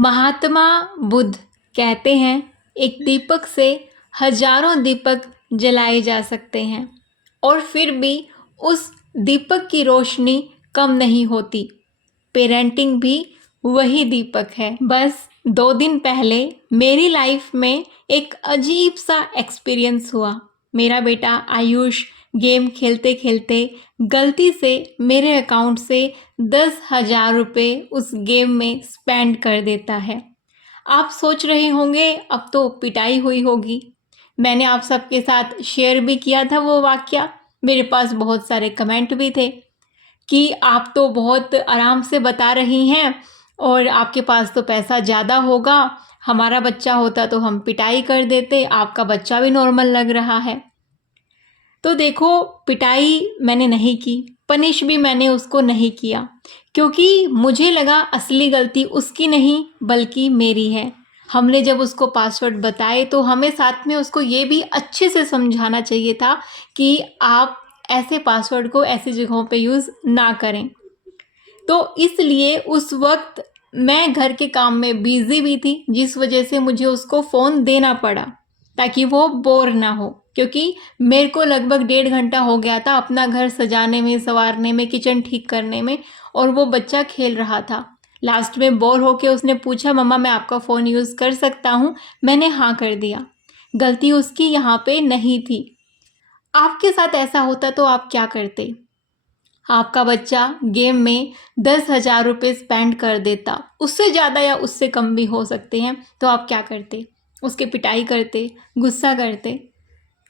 महात्मा बुद्ध कहते हैं, एक दीपक से हजारों दीपक जलाए जा सकते हैं और फिर भी उस दीपक की रोशनी कम नहीं होती। पेरेंटिंग भी वही दीपक है। बस 2 दिन पहले मेरी लाइफ में एक अजीब सा एक्सपीरियंस हुआ। मेरा बेटा आयुष गेम खेलते खेलते गलती से मेरे अकाउंट से 10,000 रुपये उस गेम में स्पेंड कर देता है। आप सोच रहे होंगे अब तो पिटाई हुई होगी। मैंने आप सबके साथ शेयर भी किया था वो वाकया। मेरे पास बहुत सारे कमेंट भी थे कि आप तो बहुत आराम से बता रही हैं और आपके पास तो पैसा ज़्यादा होगा, हमारा बच्चा होता तो हम पिटाई कर देते, आपका बच्चा भी नॉर्मल लग रहा है। तो देखो, पिटाई मैंने नहीं की, पनिश भी मैंने उसको नहीं किया, क्योंकि मुझे लगा असली गलती उसकी नहीं बल्कि मेरी है। हमने जब उसको पासवर्ड बताए तो हमें साथ में उसको ये भी अच्छे से समझाना चाहिए था कि आप ऐसे पासवर्ड को ऐसी जगहों पे यूज़ ना करें। तो इसलिए उस वक्त मैं घर के काम में बिज़ी भी थी, जिस वजह से मुझे उसको फ़ोन देना पड़ा ताकि वो बोर ना हो, क्योंकि मेरे को लगभग 1.5 घंटा हो गया था अपना घर सजाने में, संवारने में, किचन ठीक करने में, और वो बच्चा खेल रहा था। लास्ट में बोर होके उसने पूछा, मम्मा मैं आपका फ़ोन यूज़ कर सकता हूँ? मैंने हाँ कर दिया। गलती उसकी यहाँ पे नहीं थी। आपके साथ ऐसा होता तो आप क्या करते? आपका बच्चा गेम में 10,000 रुपये स्पेंड कर देता, उससे ज़्यादा या उससे कम भी हो सकते हैं, तो आप क्या करते? उसकी पिटाई करते, गुस्सा करते?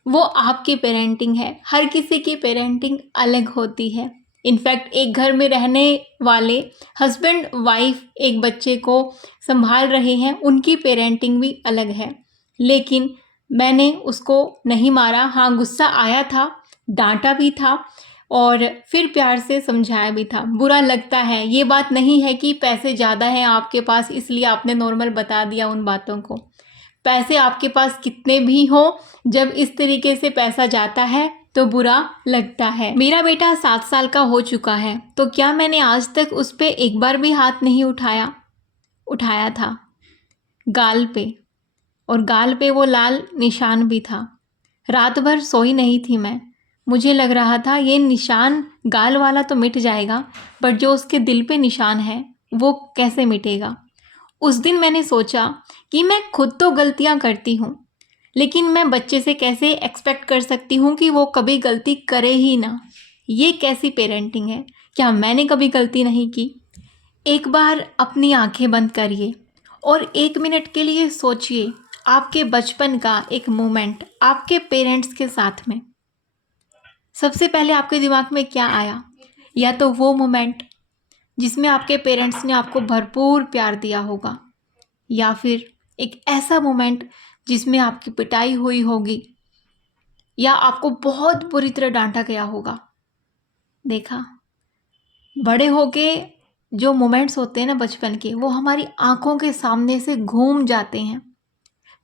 वो आपकी पेरेंटिंग है। हर किसी की पेरेंटिंग अलग होती है। इनफैक्ट एक घर में रहने वाले हस्बैंड वाइफ एक बच्चे को संभाल रहे हैं, उनकी पेरेंटिंग भी अलग है। लेकिन मैंने उसको नहीं मारा। हाँ, गुस्सा आया था, डांटा भी था और फिर प्यार से समझाया भी था। बुरा लगता है, ये बात नहीं है कि पैसे ज़्यादा हैं आपके पास इसलिए आपने नॉर्मल बता दिया उन बातों को। पैसे आपके पास कितने भी हों, जब इस तरीके से पैसा जाता है तो बुरा लगता है। मेरा बेटा 7 साल का हो चुका है, तो क्या मैंने आज तक उस पर एक बार भी हाथ नहीं उठाया? उठाया था, गाल पे, और गाल पे वो लाल निशान भी था। रात भर सोई नहीं थी मैं। मुझे लग रहा था ये निशान गाल वाला तो मिट जाएगा, बट जो उसके दिल पे निशान है वो कैसे मिटेगा। उस दिन मैंने सोचा कि मैं खुद तो गलतियां करती हूँ, लेकिन मैं बच्चे से कैसे एक्सपेक्ट कर सकती हूँ कि वो कभी गलती करे ही ना। ये कैसी पेरेंटिंग है? क्या मैंने कभी गलती नहीं की? एक बार अपनी आंखें बंद करिए और 1 मिनट के लिए सोचिए आपके बचपन का एक मोमेंट आपके पेरेंट्स के साथ में। सबसे पहले आपके दिमाग में क्या आया? या तो वो मोमेंट जिसमें आपके पेरेंट्स ने आपको भरपूर प्यार दिया होगा, या फिर एक ऐसा मोमेंट जिसमें आपकी पिटाई हुई होगी या आपको बहुत बुरी तरह डांटा गया होगा। देखा, बड़े होके जो मोमेंट्स होते हैं ना बचपन के, वो हमारी आंखों के सामने से घूम जाते हैं।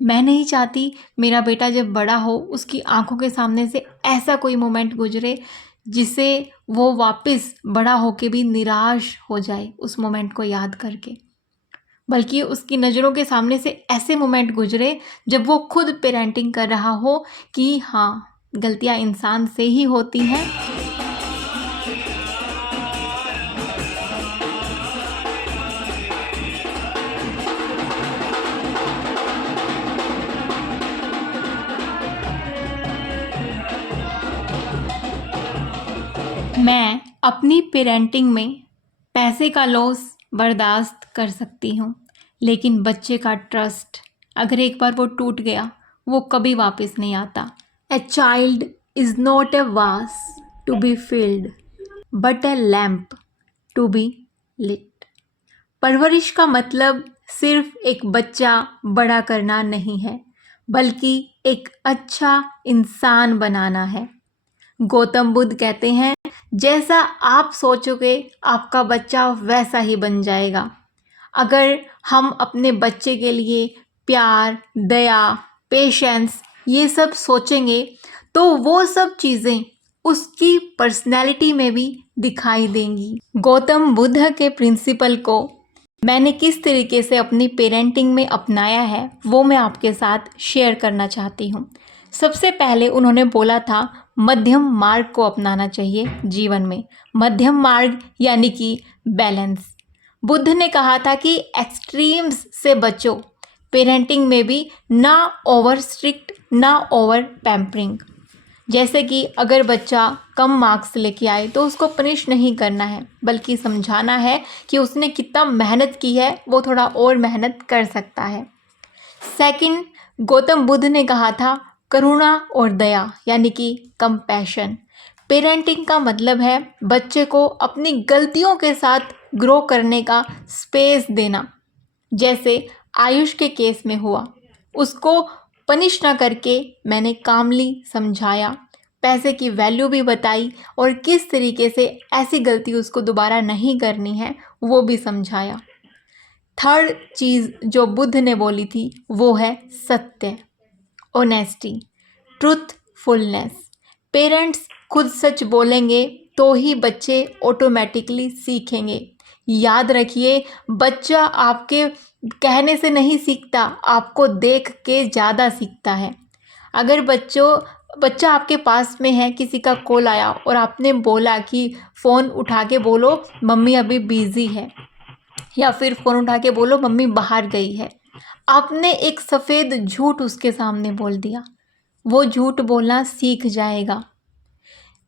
मैं नहीं चाहती मेरा बेटा जब बड़ा हो उसकी आंखों के सामने से ऐसा कोई मोमेंट गुजरे जिससे वो वापस बड़ा होके भी निराश हो जाए उस मोमेंट को याद करके। बल्कि उसकी नज़रों के सामने से ऐसे मोमेंट गुजरे जब वो खुद पेरेंटिंग कर रहा हो कि हाँ, गलतियाँ इंसान से ही होती हैं। मैं अपनी पेरेंटिंग में पैसे का लॉस बर्दाश्त कर सकती हूँ, लेकिन बच्चे का ट्रस्ट अगर एक बार वो टूट गया वो कभी वापस नहीं आता। A child is not a vase to be filled but a lamp to be lit. परवरिश का मतलब सिर्फ एक बच्चा बड़ा करना नहीं है, बल्कि एक अच्छा इंसान बनाना है। गौतम बुद्ध कहते हैं, जैसा आप सोचोगे आपका बच्चा वैसा ही बन जाएगा। अगर हम अपने बच्चे के लिए प्यार, दया, पेशेंस ये सब सोचेंगे तो वो सब चीज़ें उसकी पर्सनैलिटी में भी दिखाई देंगी। गौतम बुद्ध के प्रिंसिपल को मैंने किस तरीके से अपनी पेरेंटिंग में अपनाया है वो मैं आपके साथ शेयर करना चाहती हूँ। सबसे पहले उन्होंने बोला था मध्यम मार्ग को अपनाना चाहिए जीवन में। मध्यम मार्ग यानी कि बैलेंस। बुद्ध ने कहा था कि एक्सट्रीम्स से बचो, पेरेंटिंग में भी ना ओवर स्ट्रिक्ट ना ओवर पैम्परिंग। जैसे कि अगर बच्चा कम मार्क्स लेके आए तो उसको पनिश नहीं करना है, बल्कि समझाना है कि उसने कितना मेहनत की है, वो थोड़ा और मेहनत कर सकता है। सेकंड, गौतम बुद्ध ने कहा था करुणा और दया यानी कि कंपैशन। पेरेंटिंग का मतलब है बच्चे को अपनी गलतियों के साथ ग्रो करने का स्पेस देना। जैसे आयुष के केस में हुआ, उसको पनिश ना करके मैंने कामली समझाया, पैसे की वैल्यू भी बताई और किस तरीके से ऐसी गलती उसको दोबारा नहीं करनी है वो भी समझाया। थर्ड चीज़ जो बुद्ध ने बोली थी वो है सत्य, ऑनेस्टी, ट्रूथफुलनेस। पेरेंट्स खुद सच बोलेंगे तो ही बच्चे ऑटोमेटिकली सीखेंगे। याद रखिए, बच्चा आपके कहने से नहीं सीखता, आपको देख के ज़्यादा सीखता है। अगर बच्चा आपके पास में है, किसी का कॉल आया और आपने बोला कि फ़ोन उठा के बोलो मम्मी अभी बिज़ी है, या फिर फ़ोन उठा के बोलो मम्मी बाहर गई है, आपने एक सफ़ेद झूठ उसके सामने बोल दिया, वो झूठ बोलना सीख जाएगा।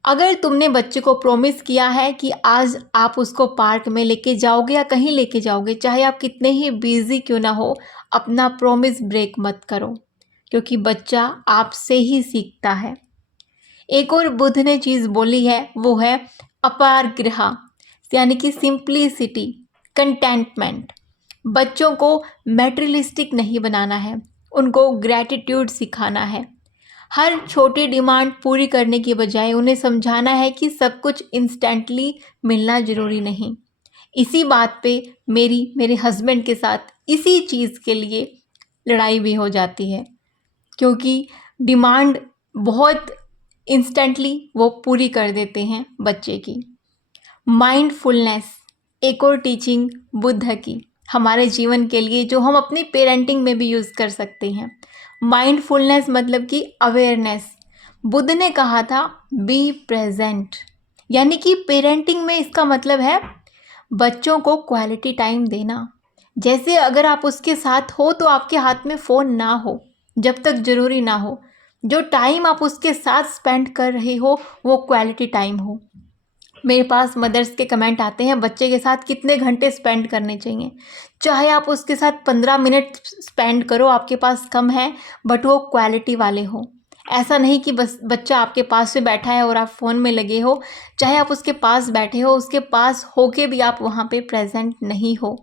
अगर तुमने बच्चे को प्रॉमिस किया है कि आज आप उसको पार्क में लेके जाओगे या कहीं लेके जाओगे, चाहे आप कितने ही बिजी क्यों ना हो, अपना प्रॉमिस ब्रेक मत करो, क्योंकि बच्चा आपसे ही सीखता है। एक और बुद्ध ने चीज़ बोली है वो है अपारग्रह, यानी कि सिंप्लिसिटी, कंटेंटमेंट। बच्चों को मैटेरियलिस्टिक नहीं बनाना है, उनको ग्रैटिट्यूड सिखाना है। हर छोटी डिमांड पूरी करने की बजाय उन्हें समझाना है कि सब कुछ इंस्टेंटली मिलना ज़रूरी नहीं। इसी बात पे मेरे हस्बैंड के साथ इसी चीज़ के लिए लड़ाई भी हो जाती है, क्योंकि डिमांड बहुत इंस्टेंटली वो पूरी कर देते हैं बच्चे की। माइंडफुलनेस, एक और टीचिंग बुद्ध की हमारे जीवन के लिए, जो हम अपनी पेरेंटिंग में भी यूज़ कर सकते हैं। माइंडफुलनेस मतलब कि अवेयरनेस। बुद्ध ने कहा था बी प्रेजेंट, यानी कि पेरेंटिंग में इसका मतलब है बच्चों को क्वालिटी टाइम देना। जैसे अगर आप उसके साथ हो तो आपके हाथ में फ़ोन ना हो जब तक ज़रूरी ना हो। जो टाइम आप उसके साथ स्पेंड कर रहे हो वो क्वालिटी टाइम हो। मेरे पास मदर्स के कमेंट आते हैं बच्चे के साथ कितने घंटे स्पेंड करने चाहिए। चाहे आप उसके साथ 15 मिनट स्पेंड करो, आपके पास कम है, बट वो क्वालिटी वाले हो। ऐसा नहीं कि बस बच्चा आपके पास में बैठा है और आप फ़ोन में लगे हो। चाहे आप उसके पास बैठे हो, उसके पास होके भी आप वहाँ पे प्रेजेंट नहीं हो,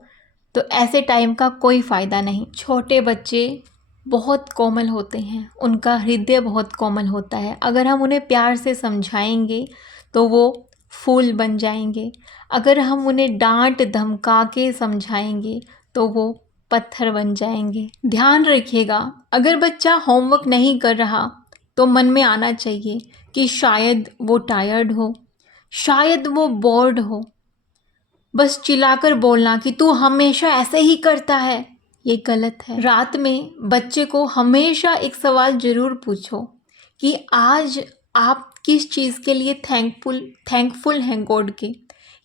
तो ऐसे टाइम का कोई फ़ायदा नहीं। छोटे बच्चे बहुत कोमल होते हैं, उनका हृदय बहुत कोमल होता है। अगर हम उन्हें प्यार से समझाएंगे तो वो फूल बन जाएंगे। अगर हम उन्हें डांट धमका के समझाएंगे तो वो पत्थर बन जाएंगे। ध्यान रखिएगा, अगर बच्चा होमवर्क नहीं कर रहा तो मन में आना चाहिए कि शायद वो टायर्ड हो, शायद वो बोर्ड हो। बस चिल्लाकर बोलना कि तू हमेशा ऐसे ही करता है, ये गलत है। रात में बच्चे को हमेशा एक सवाल ज़रूर पूछो कि आज आप किस चीज़ के लिए थैंकफुल हैं गॉड के,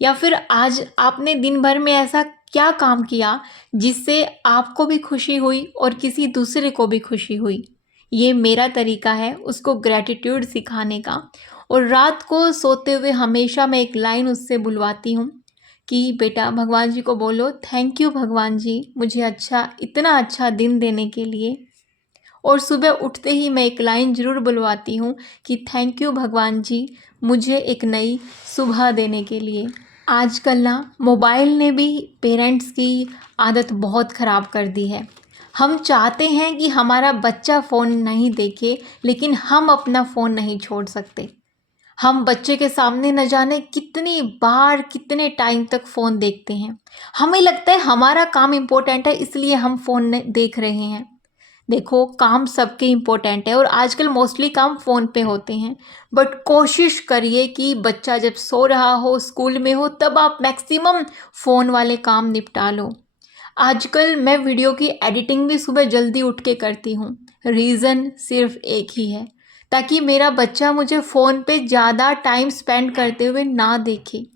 या फिर आज आपने दिन भर में ऐसा क्या काम किया जिससे आपको भी खुशी हुई और किसी दूसरे को भी खुशी हुई। ये मेरा तरीका है उसको ग्रैटिट्यूड सिखाने का। और रात को सोते हुए हमेशा मैं एक लाइन उससे बुलवाती हूँ कि बेटा भगवान जी को बोलो थैंक यू भगवान जी, मुझे इतना अच्छा दिन देने के लिए। और सुबह उठते ही मैं एक लाइन ज़रूर बुलवाती हूँ कि थैंक यू भगवान जी, मुझे एक नई सुबह देने के लिए। आजकल ना मोबाइल ने भी पेरेंट्स की आदत बहुत ख़राब कर दी है। हम चाहते हैं कि हमारा बच्चा फ़ोन नहीं देखे, लेकिन हम अपना फ़ोन नहीं छोड़ सकते। हम बच्चे के सामने न जाने कितनी बार कितने टाइम तक फ़ोन देखते हैं। हमें लगता है हमारा काम इम्पोर्टेंट है इसलिए हम फ़ोन देख रहे हैं। देखो, काम सबके इम्पोर्टेंट है और आजकल मोस्टली काम फ़ोन पे होते हैं, बट कोशिश करिए कि बच्चा जब सो रहा हो, स्कूल में हो, तब आप मैक्सिमम फ़ोन वाले काम निपटा लो। आजकल मैं वीडियो की एडिटिंग भी सुबह जल्दी उठ के करती हूँ। रीज़न सिर्फ एक ही है, ताकि मेरा बच्चा मुझे फ़ोन पे ज़्यादा टाइम स्पेंड करते हुए ना देखे,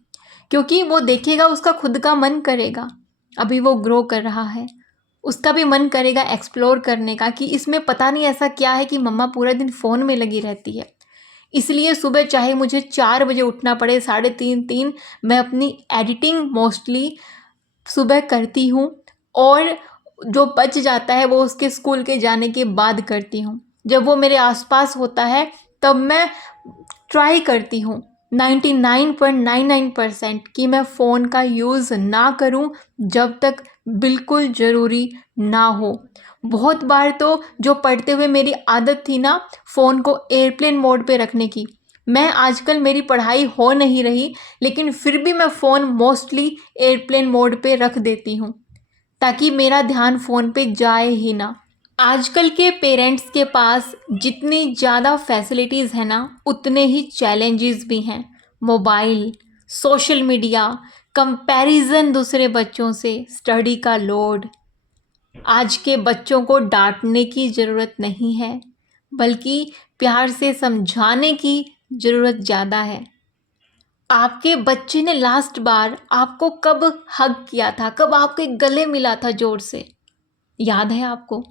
क्योंकि वो देखेगा उसका खुद का मन करेगा। अभी वो ग्रो कर रहा है, उसका भी मन करेगा एक्सप्लोर करने का कि इसमें पता नहीं ऐसा क्या है कि मम्मा पूरा दिन फ़ोन में लगी रहती है। इसलिए सुबह चाहे मुझे 4 बजे उठना पड़े, 3:30 मैं अपनी एडिटिंग मोस्टली सुबह करती हूँ, और जो बच जाता है वो उसके स्कूल के जाने के बाद करती हूँ। जब वो मेरे आसपास होता है तब मैं ट्राई करती हूँ 99.99% कि मैं फ़ोन का यूज़ ना करूँ जब तक बिल्कुल ज़रूरी ना हो। बहुत बार तो जो पढ़ते हुए मेरी आदत थी ना फ़ोन को एयरप्लेन मोड पे रखने की, मैं आजकल मेरी पढ़ाई हो नहीं रही लेकिन फिर भी मैं फ़ोन मोस्टली एयरप्लेन मोड पे रख देती हूँ, ताकि मेरा ध्यान फ़ोन पे जाए ही ना। आजकल के पेरेंट्स के पास जितनी ज़्यादा फैसिलिटीज़ हैं ना उतने ही चैलेंजेस भी हैं। मोबाइल, सोशल मीडिया, कंपैरिजन दूसरे बच्चों से, स्टडी का लोड। आज के बच्चों को डांटने की ज़रूरत नहीं है, बल्कि प्यार से समझाने की ज़रूरत ज़्यादा है। आपके बच्चे ने लास्ट बार आपको कब हग किया था, कब आपके गले मिला था ज़ोर से? याद है आपको?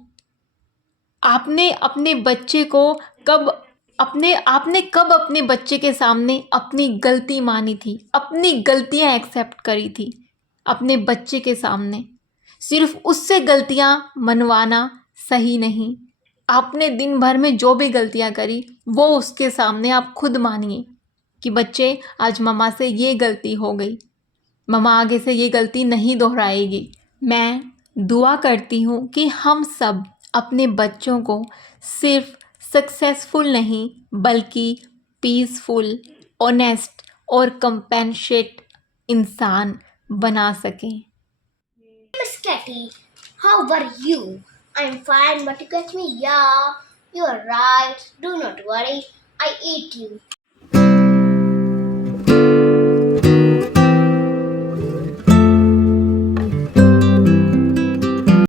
आपने अपने बच्चे को कब आपने कब अपने बच्चे के सामने अपनी गलती मानी थी, अपनी गलतियां एक्सेप्ट करी थी अपने बच्चे के सामने? सिर्फ उससे गलतियां मनवाना सही नहीं। आपने दिन भर में जो भी गलतियां करी वो उसके सामने आप खुद मानिए कि बच्चे आज मम्मा से ये गलती हो गई, मम्मा आगे से ये गलती नहीं दोहराएगी। मैं दुआ करती हूँ कि हम सब अपने बच्चों को सिर्फ सक्सेसफुल नहीं बल्कि पीसफुल, ऑनेस्ट और कंपेशनेट इंसान बना सकें। Miss Catty, how are you? I'm fine, but you catch me, yeah. You are right. Do not worry. I eat you.